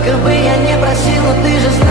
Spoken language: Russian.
Сколько бы я не просил, но ты же знаешь.